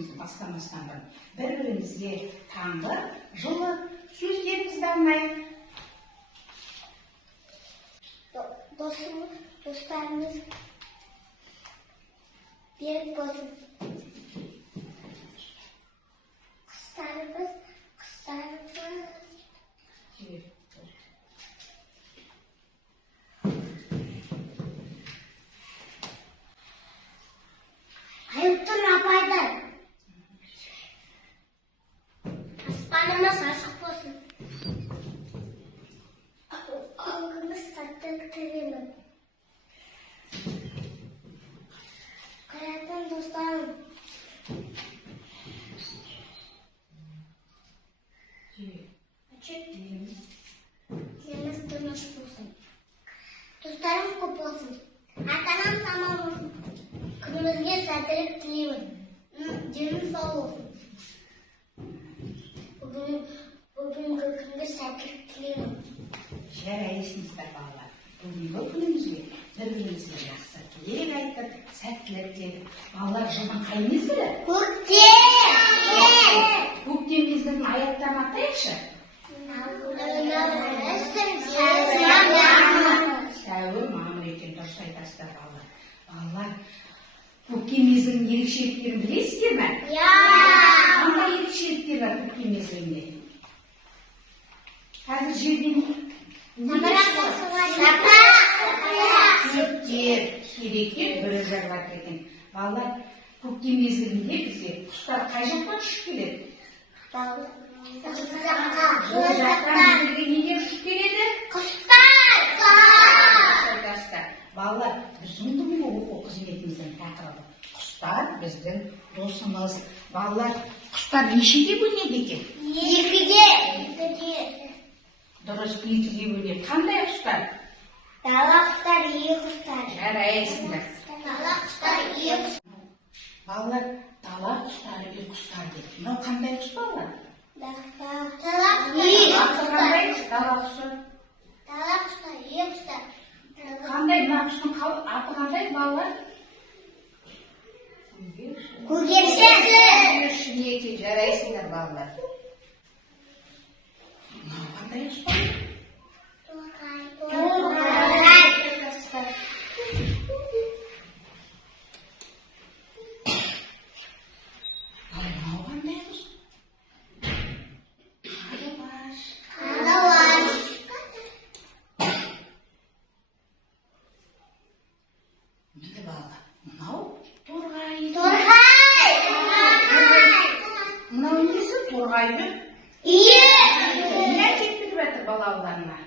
сөзімізді бастамастан бұрын бір-бірімізге таңғы жылы сөздерімізді арнайық. Dostlarımız bir bozun. Kızlarımız. Hayırdır apaydan. Aslanımız aşık olsun. Ağımız sattık tırımın. Hayatın dostlarım. Açık. Yerimiz tırnaş olsun. Dostlarım kop olsun. Arkadan saman olsun. Kırmızıya serttirip dileyim. Canım sağ olsun. Bugün gökümde serttirip dileyim. Жарайсыңыздар балалар. Бүгінгі күнімізге бір-бірімізге жақсы тілек айтып, сәттілік тіледік. Балалар жылдың қай мезгілі? Көктем мезгілін аяқтап атайықшы. Сәуір, мамыр екен, дұрыс айтасыздар балалар. Балалар, көктем мезгілінің ерекшеліктерін білесіздер ме? Қандай ерекшеліктер бар көктем мезгілінде? Қазір жерден көптер, керектер бірі жарылат екен. Балалар, көктем мезгілінде бізге құстар қай жақтан ұшып келеді? Бұл жақтан бізге неге ұшып келеді? Құстар! Балалар, біздің бүгінгі оқу қызметіміздің тақырыбы. Құстар біздің досымыз. Балалар, құстар нешеге бөлінеді екен? Екіге. Дұрыс, екіге бөлінеді. Қандай құстар? Дала құстар, ие құстар. Жарайсыңдар. Дала құстар, ие құстар. Балалар, дала құстары, үй құстар деді. Мынау қандай құс балалар? Дала құстар, Қандай құс? Дала құсы. Дала құстар, ие құстар. Қандай, мына құстың аты қандай балалар? Көгершін. Екен, жарайсыңдар балалар. Мынау қандай құс балалар? Торғайды не әкетіп жатыр балаларына?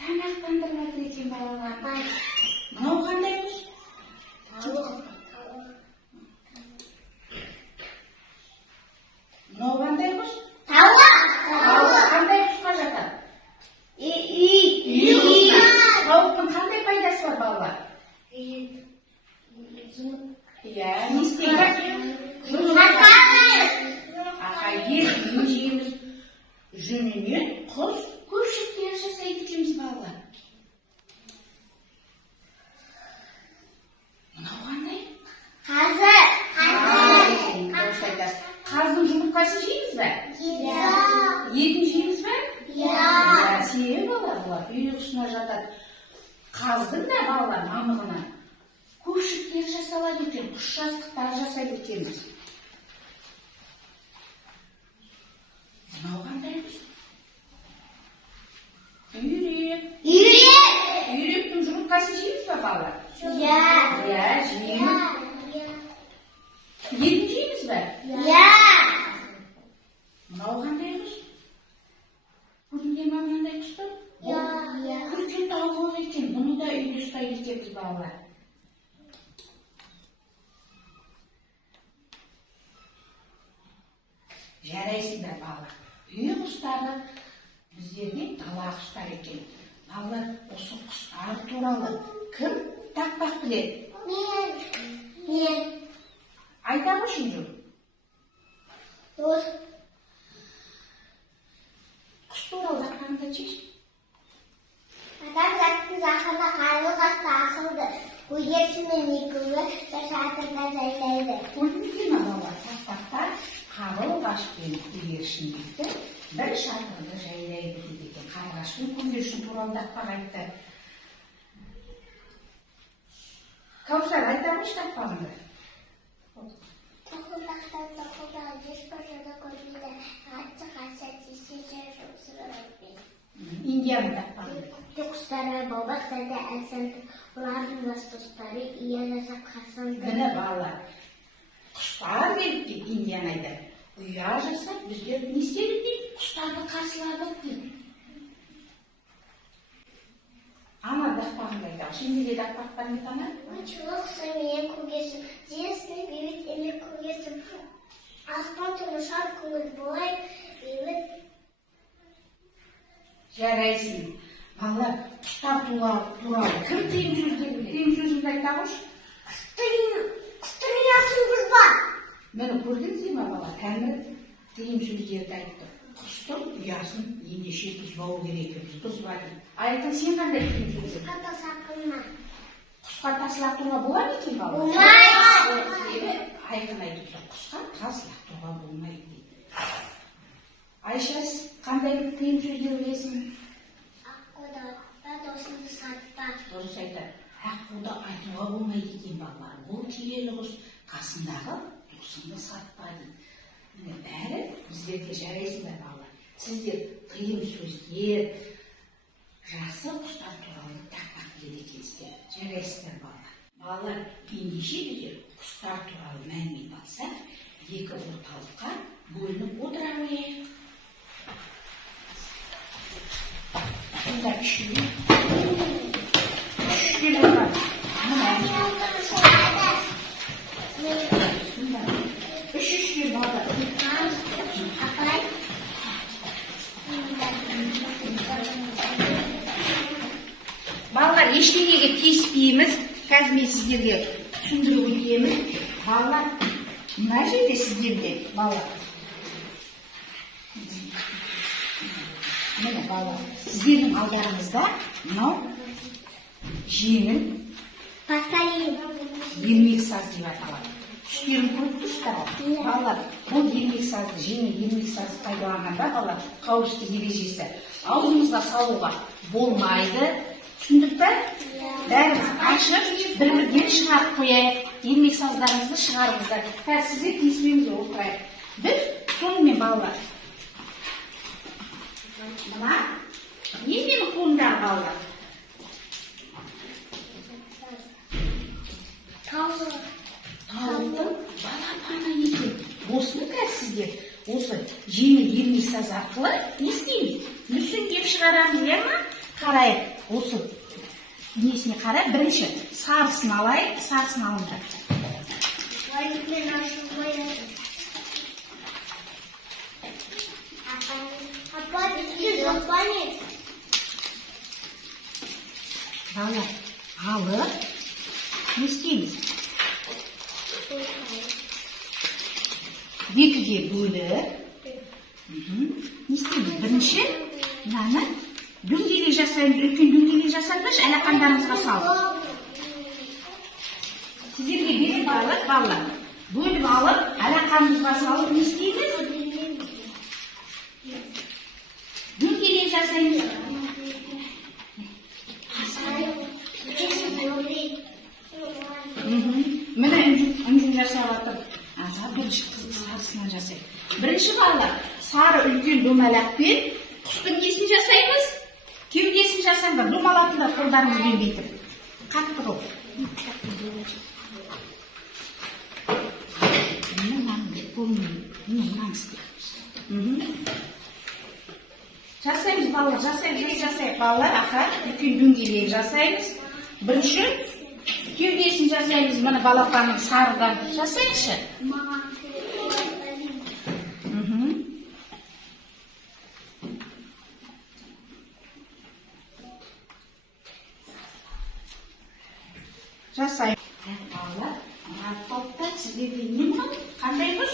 Тамақтандырып жатыр екен балаларына. Мынау қандай құс? Мынау қандай құс? Тауық. Қандай құсқа жатады? Үй. Тауықтың қандай пайдасы бар балалар? Иә, не істейді? Етін жейміз, жүнінен құс көпшіктер жасайды екенбіз балалар. Мынау қандай? Қаздың жұмыртқасын жейміз бе? Етін жейміз бе? Себебі балалар, үй құсына жатады. Қаздың да балалар мамығына көпшіктер жасалады екен, құс жастықтар жасайды екенбіз. Мынау қандай құс? Үйрек. Үйректің жұмыртқасын жейміз бе балалар? Иә, жейміз. Етін жейміз бе? Мынау қандай құс? Көрдіңдер ме мынандай құсты? Үлкен тауық екен, бұны да үйде ұстайды екенбіз балалар. Жарайсыңдар балалар. Үй құстары біздерге дала құстар екен. Балалар, осы құстар туралы кім тақпақ біледі? Мен. Айтамы үшінші? Құс туралы ақырында чеш. Адам заттың зақына қайлы қасты ақылды. Көгершіннің екеуі бір шатырда жайлайды. Көрдіңіздер ме балалар? Тақтақтар қарлығаш пен көгершін дейді. Бір шатырда жайлайды дейді екен. Қарлығаш пен көгершін туралы тақпақ айтты. Кәусар, айтамын тақпағыңды? Тоқылдақтан тоқылдағы ешбір жырды көрмейді. Ағатшы қанша тисе жер жұмсырайды. Индияның тақпағыңды. Көкте құстары баубақтарда әлсанды. Олардың бас достары ия жасап қарсанды. Міне балалар, құстар келіп дейді, Индиян айтады. Ұя жасап, біздер не істедік дейді, құстарды қарсыладық дейді. Ана тақпағыңды айтады. Şimdi de тақпақтан айтама? Açılık sığmayan kugesi, ziyesine büyük elli kugesi. Aspan tunuşar kugel boy, büyük. Жарайсың. Балалар, құстар туралы кім тыйым сөзімді айта қойшы? Kıstır yasınız var. Мені көрдіңіздер ме балалар? Кәдімгі тыйым сөздерді айтты. Құстың ұясын ендеше бұзбау керек, біз бұзбайды. Айтың сен қандай тыйым сөзі? Kata sakınma. Құсқа тас лақтыруға болады екен балалар? Болмайды. Себебі айқын айтып тұр. Құсқа тас лақтыруға болмайды дейді. Айша, қандай тыйым сөздер білесің? Аққуда, бәд осынды сатпа. Дұрыс айтады. Аққуда айтуға болмайды екен балалар. Ол келелі құс қасындағы досыңды сатпа дейді. Міне бәрі біздерге жарайсыңдар балалар. Сіздер тыйым сөздер, жақсы құстар туралы тақпақ біледі екенсіздер. Жарайсыңдар балалар. Балалар, ендеше біздер құстар туралы мәлімет алсақ, екі орталыққа бөлініп отыра қояйық. Сонда үшеуі болған. Үш балдар. Апай. Балалар, ештеңеге тиіспейміз. Қазір мен сіздерге түсіндіріп өтемін. Балалар, мына жерде сіздерде балалар. Міне балалар, сіздердің алдарыңызда мынау жеңіл Пасталин. ермек саз деп аталады. Түстерін көріп тұрсыздар ғой? Балалар, бұл ермек сазды, жеңіл ермек сазды пайдаланғанда балалар, қауіпсіздік ережесі аузымызға салуға болмайды. Түсіндік пе? Бәріміз ашып, бір-бірден шығарып қояйық. Ермек саздарыңызды шығарыңыздар. Қазір сіздер тиіспейміз отырайық. Біз сонымен балалар. Мына не менің қолымдағы балалар? Тауықтың балапаны екен. Осыны қазір сіздер осы жеңіл ермек саз арқылы не істейміз? Мүсіндеп шығарамыз, иә ма? Қарайық. Осы несіне қарай, бірінші сарысын алайық, сарысын алыңдар. Балалар, алып, не істейміз? Екіге бөліп, не істейміз? Бірінші, мынаны дөңгелек жасаймыз, үлкен дөңгелек жасаймыз, алақандарыңызға салып. Сіздерге берем балалар. Бөліп алып, алақаныңызға салып, не істейміз? Дөңгелек жасаймыз. Міне үнжін жасап атыр. Бірінші сарысынан жасайық. Бірінші балалар, сары үлкен домалақпен құстың несін жасаймыз? Кеудесін жасаңдар, домалақында қолдарыңызбен бетіп. Қатты қол. Жасаймыз балалар, жасайық балалар, аха, үлкен дөңгелек жасаймыз. Бірінші кеудесін жасаймыз, мұны балапанның сарыдан жасайықшы. Жасайық. Балалар, қалыпта сіздерде не мұны? Қандай құс?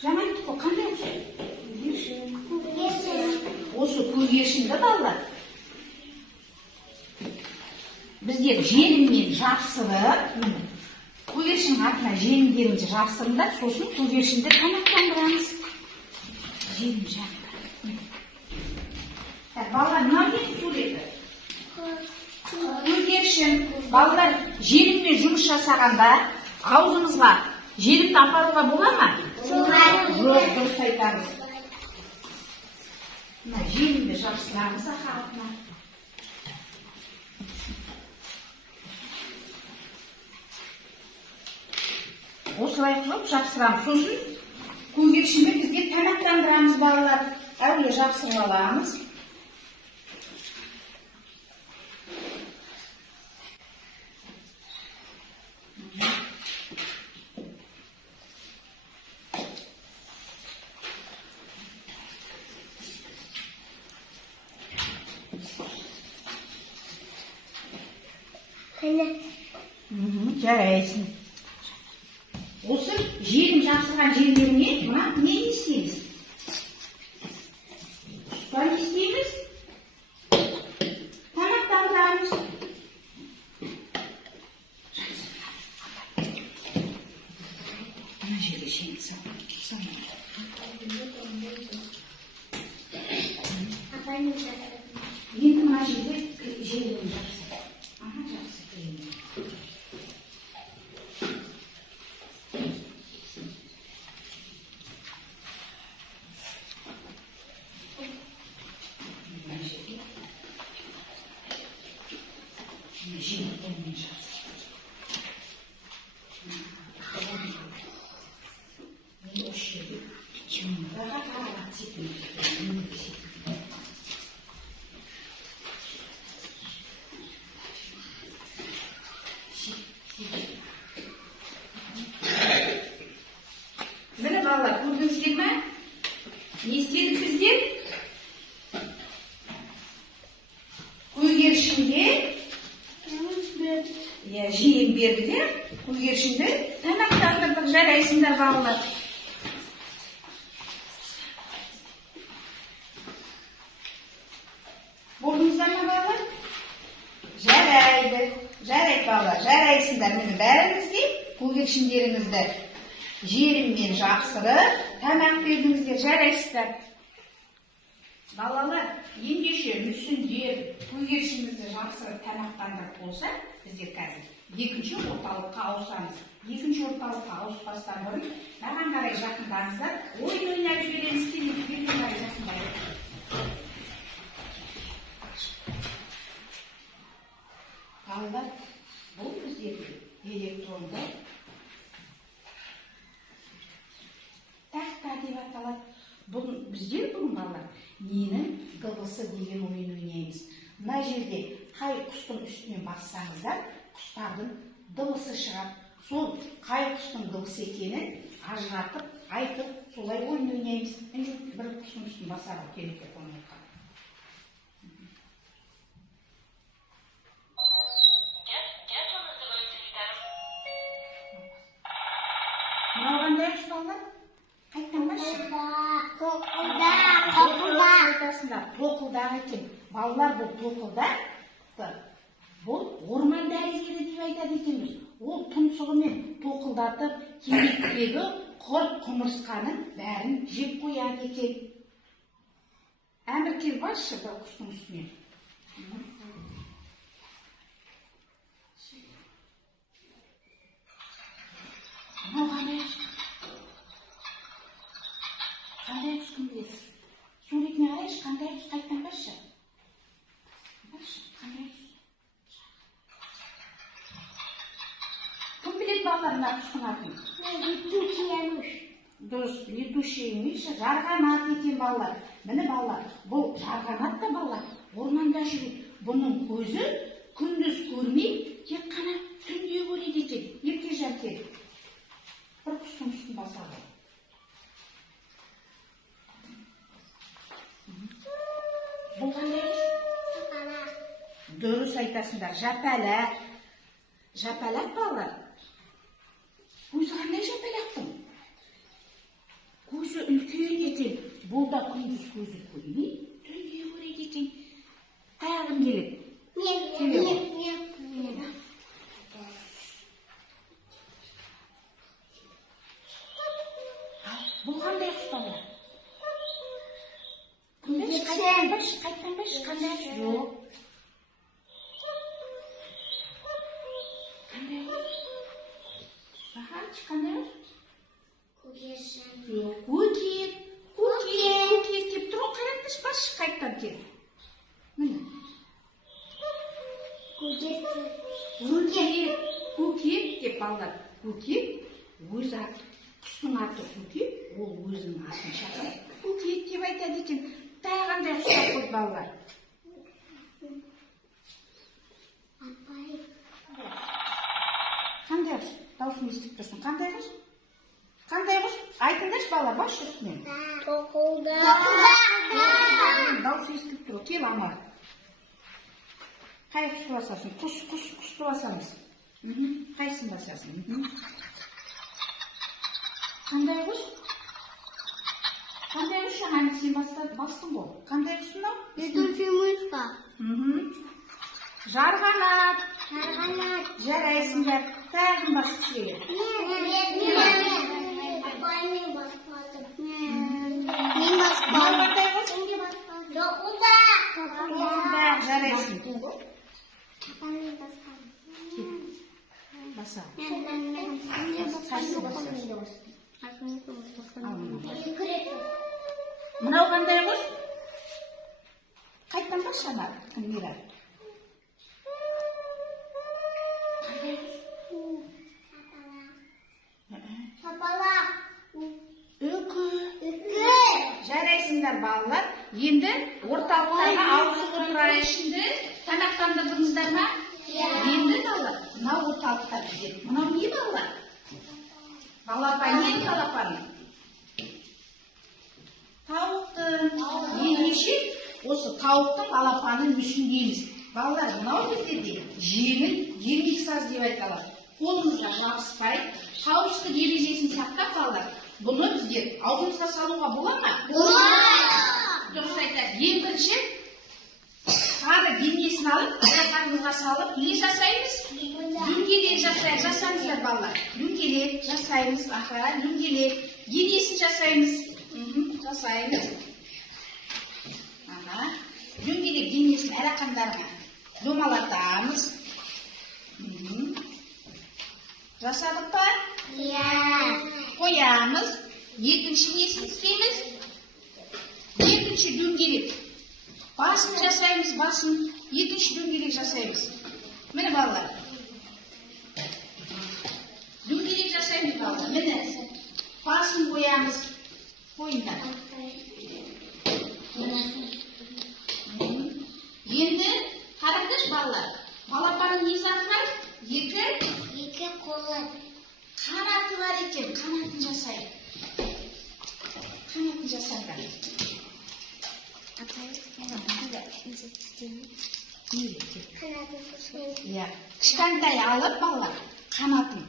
Жаңа айттық қой, қандай құс? Осы көгершінді балалар. біздер желіммен жапсырып, көгершіннің артына желімдерімізді жапсырыңдар, сосын көгершінді тамақтандырамыз. Желім жақты. Балалар, мына не суреті? Көгершін. Балалар, желіммен жұмыс жасағанда аузымызға желімді апаруға бола ма? Жоқ, дұрыс айтамыз. Мына желімді жапсырамыз артына. Осылай қылып жапсырамыз. Сосын көгершінді бізге тамақтандырамыз балалар. Әуелі жапсырып аламыз. Жарайсың. Осы желім жапсырған жерлеріне мына не істейміз? Тұспа не істейміз? Тамақтандырамыз. Ана жерге шейін саламыз. Енді мына жерде желім жапсыр. Ага, жапсыр. Міне балалар, көрдіңіздер ме? Не істедік біздер? Көгершінге жем берді де, көгершінді тамақтандырдық. Жарайсыңдар балалар. Болдыңыздар ма балалар? Жарайды. Жарайды балалар, жарайсыңдар. Міне бәріңізде көгершіндеріңізді желіммен жапсырып, тамақ бердіңіздер, жарайсыздар. Балалар, ендеше мүсіндер көгершінімізді жапсырып тамақтандырып болса, біздер қазір екінші орталыққа ауысамыз. Екінші орталыққа ауыспастан бұрын маған қарай жақындаңыздар, ойын ойнап жібереміз, келіп қарай жақындайық. Балалар, бұл біздерге электронды тақта деп аталады. Біздер бүгін балалар ненің дыбысы деген ойын ойнаймыз. Мына жерде қай құстың үстінен бассаңыздар, құстардың дыбысы шығады. Сол қай құстың дыбысы екенін ажыратып, айтып, солай ойын ойнаймыз. Бір құстың үстін басады телефон айтқан. Мынау қандай құс балалар? Қайттан başı. Tokuldak eкен. Балалар бұл tokuldak. Бұл орман дәрігері деп айтады екенбіз. Ол тұмсығымен тоқылдатып, кенеттегі құрт құмырсқаның бәрін жеп қояды екен. Әмір кел басшы бір құстың үстіне. Қандай құс кім білесіз? Суретіне қарайшы, қандай құс қайттан басшы? Қандай құс? Кім біледі балалар мына құстың атын? Летучий еміш. Дұрыс, летучий еміш, жарғанат екен балалар. Міне балалар, бұл жарғанат та балалар орманда жүреді. Бұның көзі күндіз көрмей, тек қана түнде көреді екен. Ерте жартеді. Бір құстың үстін басады. Бұл қандай құс? Жапалақ. Дұрыс айтасыңдар, жапалақ. Жапалақ балалар. Көзі қандай жапалақтың? Көзі үлкен екен. Бұл да күндіз көзі көрмей, түнде көреді екен. Қайағым келеді? Мен. Қайтқан баш, қандай? Жоқ. Қандай қыз? Сахарыч, қандай қыз? Көкесін. Жоқ, көкет деп тұр, қаратпаш баш, қайтқан кел. Міне. Көкет деп балдар. Көкет өз аты, құстың аты көкет, ол өзінің атын шақырады. Көкет деп айтады екен. Тағы қандай құстар көп балдар? Қандай құс? Дауысын естіп тұрсың. Қандай құс? Қандай құс? Айтыңдаршы балалар, баш үстіне. Тоқылды. Дауысы естіп тұр. Кел ама. Қай құсты басасың? Құсты басамыз. Қайсын басасың? Қандай құс? Қандай құс? Жаңа сен бастың ғой. Қандай құс мынау? Жумыртқа. Жарғанат. Жарғанат. Жарайсыңдар. Тағын басып келе. Апаймен баспадым. Мен баспадым. Қандай құс? Тоқылды. Жарайсың. Апаймен баспадым. Баса. Мынау қандай құс? Қайттан баш ана Мира. Қандай құс? Сапалақ. Үкі. Жарайсыңдар балалар. Енді орталықтарға ауызы құпырай ішінде тамақтандырдыңыздар ма? Енді балалар, мынау орталықтар біздер. Мынау не балалар? Балапан, не балапан? Тауықтың. Ендеше осы тауықтың балапанын мүсіндейміз. Балалар, мынау біздерде жеңіл, ермек саз деп айталады. Қолымызға жабыспай, қауіпсіздік ережесін сақтап балалар. Бұны біздер аузымызға салуға бола ма? Болады. Дұрыс айтады. Ең бірінші сары денесін алып, аяқтарымызға салып, не жасаймыз? Дөңгелек жасаңыздар балалар. Дөңгелек жасаймыз, аха, дөңгелек. Денесін жасаймыз. Жасаймыз. Ана, дөңгелек денесін аяқтарына домалатамыз. Жасадық па? Қоямыз. Екінші несін істейміз? Екінші дөңгелек. Басын жасаймыз, басын. Екінші дөңгелек жасаймыз. Міне балалар. Дөңгелек жасаймыз балалар. Міне. Басын қоямыз. Қойыңдар. Енді қараңдаршы балалар. Балапанның не заты бар? Екі қолы. Қанаты бар екен. Қанатын жасайық. Қанатын жасаңдар. Кішкентай алып балалар қанатын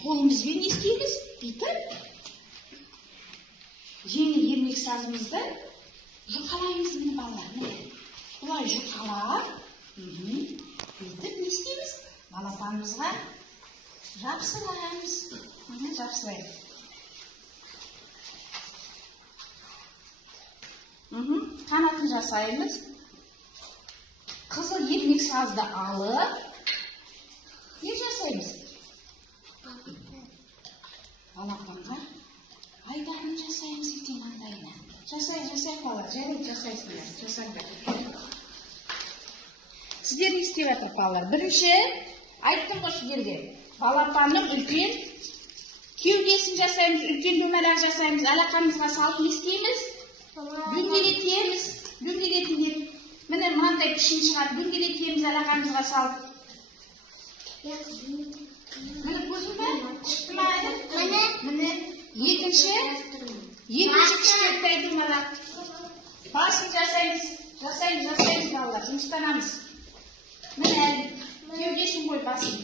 қолымызбен не істейміз? Бүйтіп жеңіл ермек сазымызды жұқалаймыз міне балалар. Бұлай жұқалап бүйтіп не істейміз? Балапанымызға жапсырамыз. Жапсырайық. Қанатын жасаймыз. Қызыл ермек сазды алып, не жасаймыз? Балапанға айдарын жасаймыз екен андайына. Жасайық балалар, жарайды жасайсыңдар, жасаңдар. Сіздер не істеп жатыр балалар? Бірінші айттым ғой сіздерге. Балапанның үлкен кеудесін жасаймыз, үлкен дөңгелек жасаймыз, алақанымызға салып не істейміз? Дөңгелетеміз, дөңгелетіндер. Міне мынандай пішін шығады, дөңгелетеміз алақанымызға салып. Міне көрдің бе? Шықты ма? Міне екінші кішкентай дөңгелек. Басын жасаймыз балалар, жұмыстанамыз. Міне кеудесін қой басын.